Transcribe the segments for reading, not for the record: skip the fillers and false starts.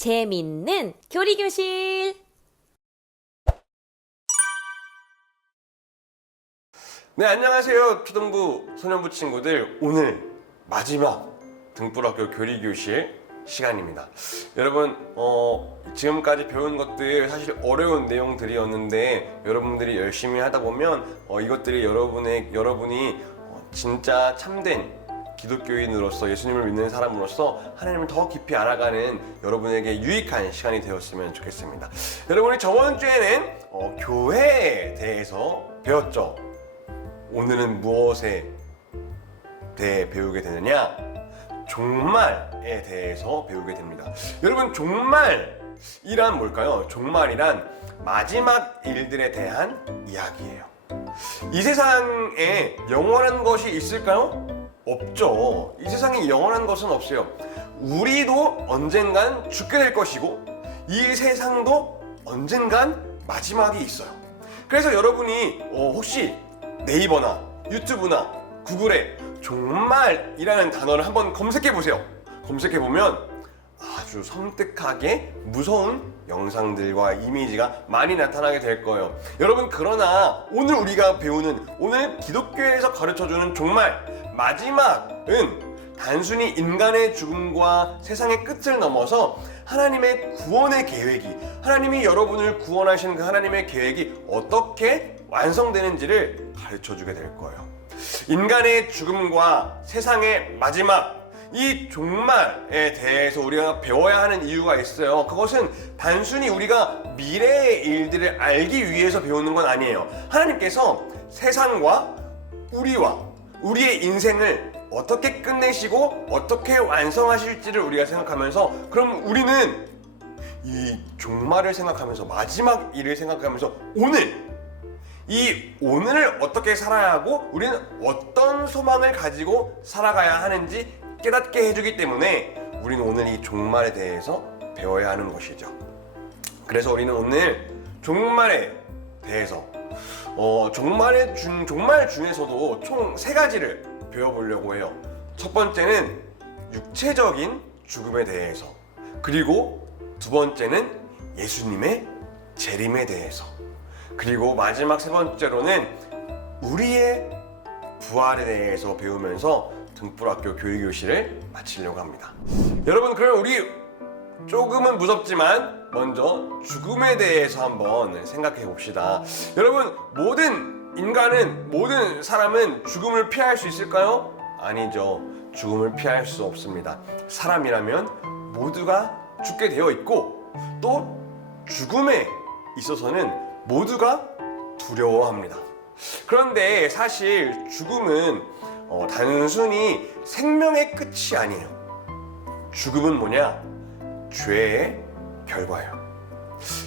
재밌는 교리교실. 네, 안녕하세요. 초등부, 소년부 친구들. 오늘 마지막 등불학교 교리교실 시간입니다. 여러분, 지금까지 배운 것들 사실 어려운 내용들이었는데 여러분들이 열심히 하다 보면 이것들이 여러분이 진짜 참된 기독교인으로서, 예수님을 믿는 사람으로서 하나님을 더 깊이 알아가는 여러분에게 유익한 시간이 되었으면 좋겠습니다. 여러분이 저번 주에는 교회에 대해서 배웠죠. 오늘은 무엇에 대해 배우게 되느냐? 종말에 대해서 배우게 됩니다. 여러분, 종말이란 뭘까요? 종말이란 마지막 일들에 대한 이야기예요. 이 세상에 영원한 것이 있을까요? 없죠. 이 세상에 영원한 것은 없어요. 우리도 언젠간 죽게 될 것이고 이 세상도 언젠간 마지막이 있어요. 그래서 여러분이 혹시 네이버나 유튜브나 구글에 종말이라는 단어를 한번 검색해 보세요. 검색해 보면 아주 섬뜩하게 무서운 영상들과 이미지가 많이 나타나게 될 거예요. 여러분, 그러나 오늘 우리가 배우는, 오늘 기독교에서 가르쳐주는 종말, 마지막은 단순히 인간의 죽음과 세상의 끝을 넘어서 하나님의 구원의 계획이, 하나님이 여러분을 구원하시는 그 하나님의 계획이 어떻게 완성되는지를 가르쳐주게 될 거예요. 인간의 죽음과 세상의 마지막, 이 종말에 대해서 우리가 배워야 하는 이유가 있어요. 그것은 단순히 우리가 미래의 일들을 알기 위해서 배우는 건 아니에요. 하나님께서 세상과 우리의 인생을 어떻게 끝내시고 어떻게 완성하실지를 우리가 생각하면서, 그럼 우리는 이 종말을 생각하면서, 마지막 일을 생각하면서 오늘을 어떻게 살아야 하고 우리는 어떤 소망을 가지고 살아가야 하는지 깨닫게 해주기 때문에 우리는 오늘 이 종말에 대해서 배워야 하는 것이죠. 그래서 우리는 오늘 종말에 대해서 종말 중에서도 총 3가지를 배워보려고 해요. 첫 번째는 육체적인 죽음에 대해서, 그리고 두 번째는 예수님의 재림에 대해서, 그리고 마지막 3번째로는 우리의 부활에 대해서 배우면서 등불학교 교리교실을 마치려고 합니다. 여러분, 그럼 우리 조금은 무섭지만 먼저 죽음에 대해서 한번 생각해 봅시다. 여러분, 모든 사람은 죽음을 피할 수 있을까요? 아니죠. 죽음을 피할 수 없습니다. 사람이라면 모두가 죽게 되어 있고, 또 죽음에 있어서는 모두가 두려워합니다. 그런데 사실 죽음은 단순히 생명의 끝이 아니에요. 죽음은 뭐냐? 죄의 결과예요.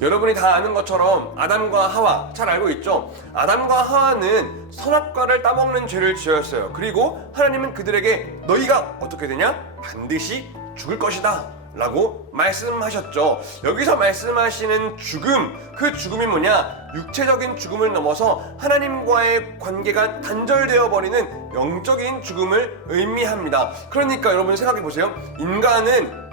여러분이 다 아는 것처럼 아담과 하와, 잘 알고 있죠? 아담과 하와는 선악과를 따먹는 죄를 지었어요. 그리고 하나님은 그들에게 너희가 어떻게 되냐? 반드시 죽을 것이다 라고 말씀하셨죠. 여기서 말씀하시는 죽음, 그 죽음이 뭐냐? 육체적인 죽음을 넘어서 하나님과의 관계가 단절되어 버리는 영적인 죽음을 의미합니다. 그러니까 여러분 생각해 보세요. 인간은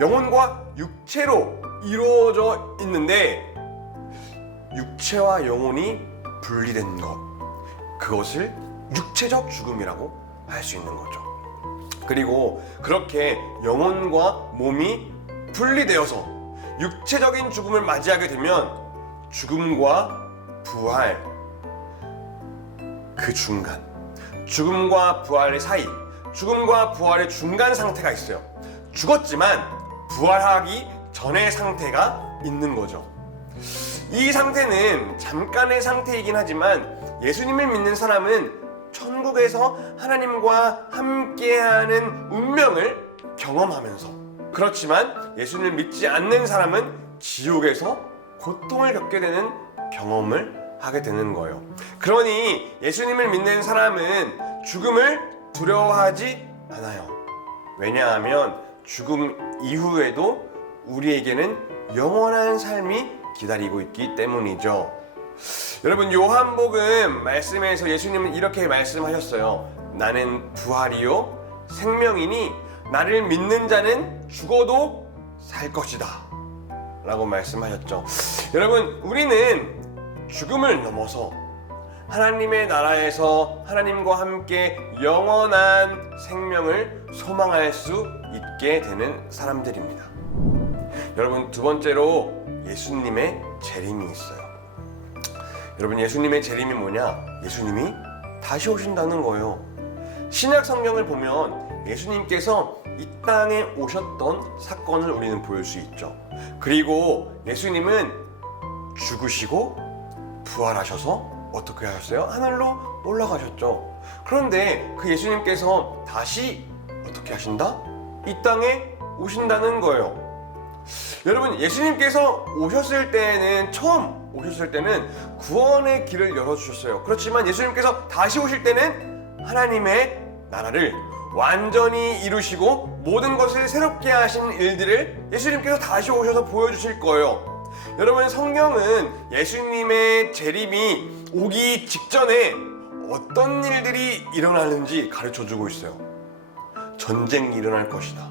영혼과 육체로 이루어져 있는데, 육체와 영혼이 분리된 것, 그것을 육체적 죽음이라고 할 수 있는 거죠. 그리고 그렇게 영혼과 몸이 분리되어서 육체적인 죽음을 맞이하게 되면 죽음과 부활, 그 중간, 죽음과 부활의 사이, 죽음과 부활의 중간 상태가 있어요. 죽었지만 부활하기 전의 상태가 있는 거죠. 이 상태는 잠깐의 상태이긴 하지만 예수님을 믿는 사람은 천국에서 하나님과 함께하는 운명을 경험하면서, 그렇지만 예수님을 믿지 않는 사람은 지옥에서 고통을 겪게 되는 경험을 하게 되는 거예요. 그러니 예수님을 믿는 사람은 죽음을 두려워하지 않아요. 왜냐하면 죽음 이후에도 우리에게는 영원한 삶이 기다리고 있기 때문이죠. 여러분, 요한복음 말씀에서 예수님은 이렇게 말씀하셨어요. 나는 부활이요 생명이니 나를 믿는 자는 죽어도 살 것이다 라고 말씀하셨죠. 여러분, 우리는 죽음을 넘어서 하나님의 나라에서 하나님과 함께 영원한 생명을 소망할 수 있게 되는 사람들입니다. 여러분, 두 번째로 예수님의 재림이 있어요. 여러분, 예수님의 재림이 뭐냐? 예수님이 다시 오신다는 거예요. 신약 성경을 보면 예수님께서 이 땅에 오셨던 사건을 우리는 볼 수 있죠. 그리고 예수님은 죽으시고 부활하셔서 어떻게 하셨어요? 하늘로 올라가셨죠. 그런데 그 예수님께서 다시 어떻게 하신다? 이 땅에 오신다는 거예요. 여러분, 예수님께서 처음 오셨을 때는 구원의 길을 열어주셨어요. 그렇지만 예수님께서 다시 오실 때는 하나님의 나라를 완전히 이루시고 모든 것을 새롭게 하신 일들을 예수님께서 다시 오셔서 보여주실 거예요. 여러분, 성경은 예수님의 재림이 오기 직전에 어떤 일들이 일어나는지 가르쳐주고 있어요. 전쟁이 일어날 것이다.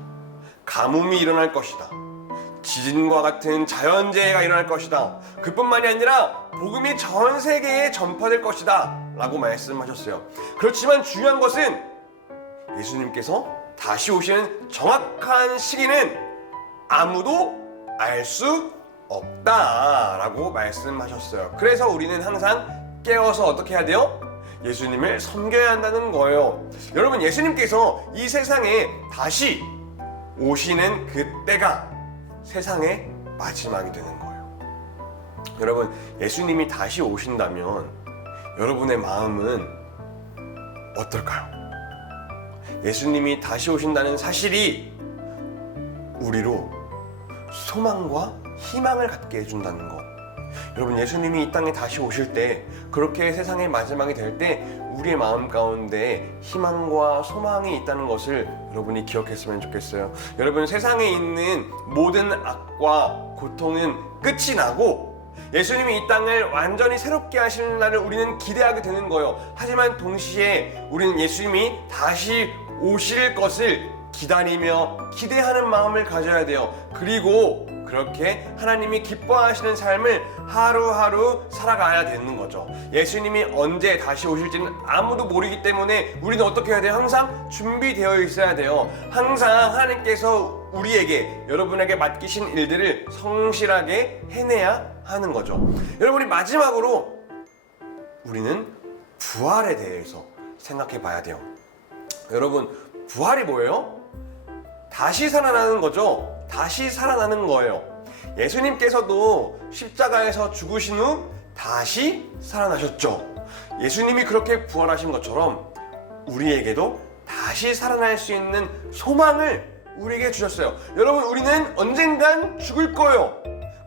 가뭄이 일어날 것이다. 지진과 같은 자연재해가 일어날 것이다. 그뿐만이 아니라 복음이 전 세계에 전파될 것이다 라고 말씀하셨어요. 그렇지만 중요한 것은 예수님께서 다시 오시는 정확한 시기는 아무도 알 수 없다라고 말씀하셨어요. 그래서 우리는 항상 깨어서 어떻게 해야 돼요? 예수님을 섬겨야 한다는 거예요. 여러분, 예수님께서 이 세상에 다시 오시는 그때가 세상의 마지막이 되는 거예요. 여러분, 예수님이 다시 오신다면 여러분의 마음은 어떨까요? 예수님이 다시 오신다는 사실이 우리로 소망과 희망을 갖게 해준다는 것. 여러분, 예수님이 이 땅에 다시 오실 때, 그렇게 세상의 마지막이 될 때 우리의 마음 가운데 희망과 소망이 있다는 것을 여러분이 기억했으면 좋겠어요. 여러분, 세상에 있는 모든 악과 고통은 끝이 나고 예수님이 이 땅을 완전히 새롭게 하시는 날을 우리는 기대하게 되는 거예요. 하지만 동시에 우리는 예수님이 다시 오실 것을 기다리며 기대하는 마음을 가져야 돼요. 그리고 그렇게 하나님이 기뻐하시는 삶을 하루하루 살아가야 되는 거죠. 예수님이 언제 다시 오실지는 아무도 모르기 때문에 우리는 어떻게 해야 돼요? 항상 준비되어 있어야 돼요. 항상 하나님께서 우리에게, 여러분에게 맡기신 일들을 성실하게 해내야 하는 거죠. 여러분이 마지막으로 우리는 부활에 대해서 생각해 봐야 돼요. 여러분, 부활이 뭐예요? 다시 살아나는 거죠. 다시 살아나는 거예요. 예수님께서도 십자가에서 죽으신 후 다시 살아나셨죠. 예수님이 그렇게 부활하신 것처럼 우리에게도 다시 살아날 수 있는 소망을 우리에게 주셨어요. 여러분, 우리는 언젠간 죽을 거예요.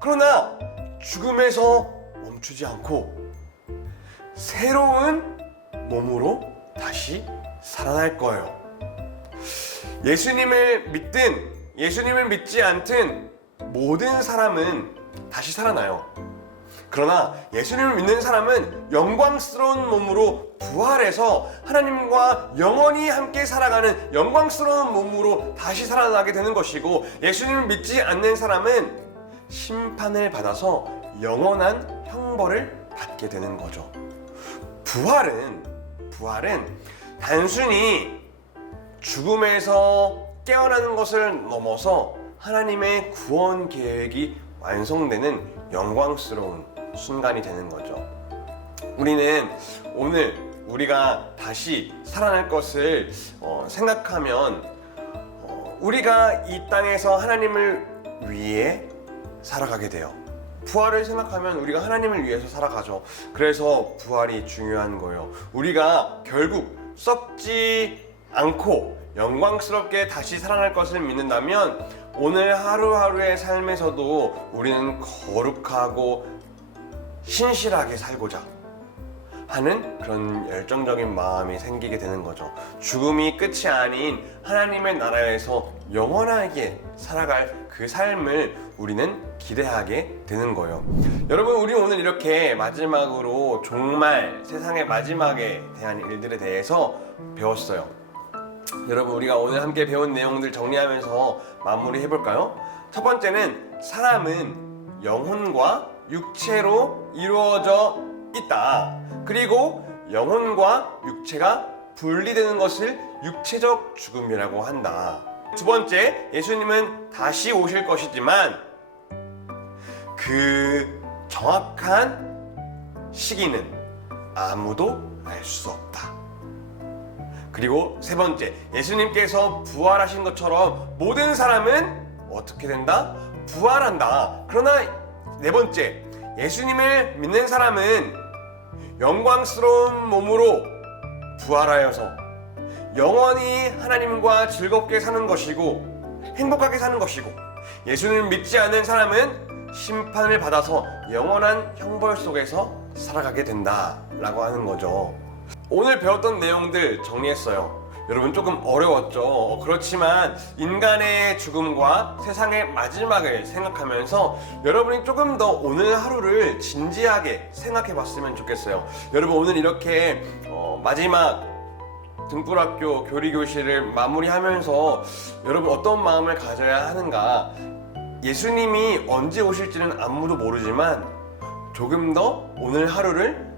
그러나 죽음에서 멈추지 않고 새로운 몸으로 다시 살아날 거예요. 예수님을 믿든 예수님을 믿지 않든 모든 사람은 다시 살아나요. 그러나 예수님을 믿는 사람은 영광스러운 몸으로 부활해서 하나님과 영원히 함께 살아가는 영광스러운 몸으로 다시 살아나게 되는 것이고, 예수님을 믿지 않는 사람은 심판을 받아서 영원한 형벌을 받게 되는 거죠. 부활은 단순히 죽음에서 깨어나는 것을 넘어서 하나님의 구원 계획이 완성되는 영광스러운 순간이 되는 거죠. 우리는 오늘 우리가 다시 살아날 것을 생각하면 우리가 이 땅에서 하나님을 위해 살아가게 돼요. 부활을 생각하면 우리가 하나님을 위해서 살아가죠. 그래서 부활이 중요한 거예요. 우리가 결국 썩지 않고 영광스럽게 다시 살아날 것을 믿는다면 오늘 하루하루의 삶에서도 우리는 거룩하고 신실하게 살고자 하는 그런 열정적인 마음이 생기게 되는 거죠. 죽음이 끝이 아닌 하나님의 나라에서 영원하게 살아갈 그 삶을 우리는 기대하게 되는 거예요. 여러분, 우리 오늘 이렇게 마지막으로 종말, 세상의 마지막에 대한 일들에 대해서 배웠어요. 여러분, 우리가 오늘 함께 배운 내용들 정리하면서 마무리 해볼까요? 첫 번째는 사람은 영혼과 육체로 이루어져 있다. 그리고 영혼과 육체가 분리되는 것을 육체적 죽음이라고 한다. 두 번째, 예수님은 다시 오실 것이지만 그 정확한 시기는 아무도 알 수 없다. 그리고 세 번째, 예수님께서 부활하신 것처럼 모든 사람은 어떻게 된다? 부활한다. 그러나 네 번째, 예수님을 믿는 사람은 영광스러운 몸으로 부활하여서 영원히 하나님과 즐겁게 사는 것이고 행복하게 사는 것이고, 예수님을 믿지 않는 사람은 심판을 받아서 영원한 형벌 속에서 살아가게 된다라고 하는 거죠. 오늘 배웠던 내용들 정리했어요. 여러분, 조금 어려웠죠? 그렇지만 인간의 죽음과 세상의 마지막을 생각하면서 여러분이 조금 더 오늘 하루를 진지하게 생각해 봤으면 좋겠어요. 여러분, 오늘 이렇게 마지막 등불학교 교리교실을 마무리하면서 여러분 어떤 마음을 가져야 하는가? 예수님이 언제 오실지는 아무도 모르지만 조금 더 오늘 하루를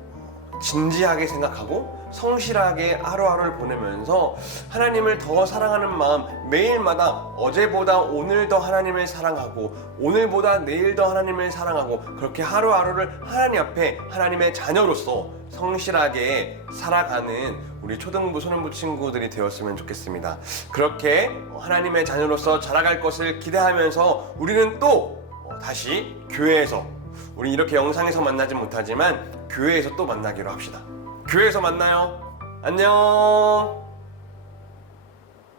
진지하게 생각하고 성실하게 하루하루를 보내면서 하나님을 더 사랑하는 마음, 매일마다 어제보다 오늘 더 하나님을 사랑하고 오늘보다 내일 더 하나님을 사랑하고, 그렇게 하루하루를 하나님 앞에 하나님의 자녀로서 성실하게 살아가는 우리 초등부 소년부 친구들이 되었으면 좋겠습니다. 그렇게 하나님의 자녀로서 자라갈 것을 기대하면서 우리는 또 다시 교회에서, 우리 이렇게 영상에서 만나지 못하지만 교회에서 또 만나기로 합시다. 교회에서 만나요. 안녕.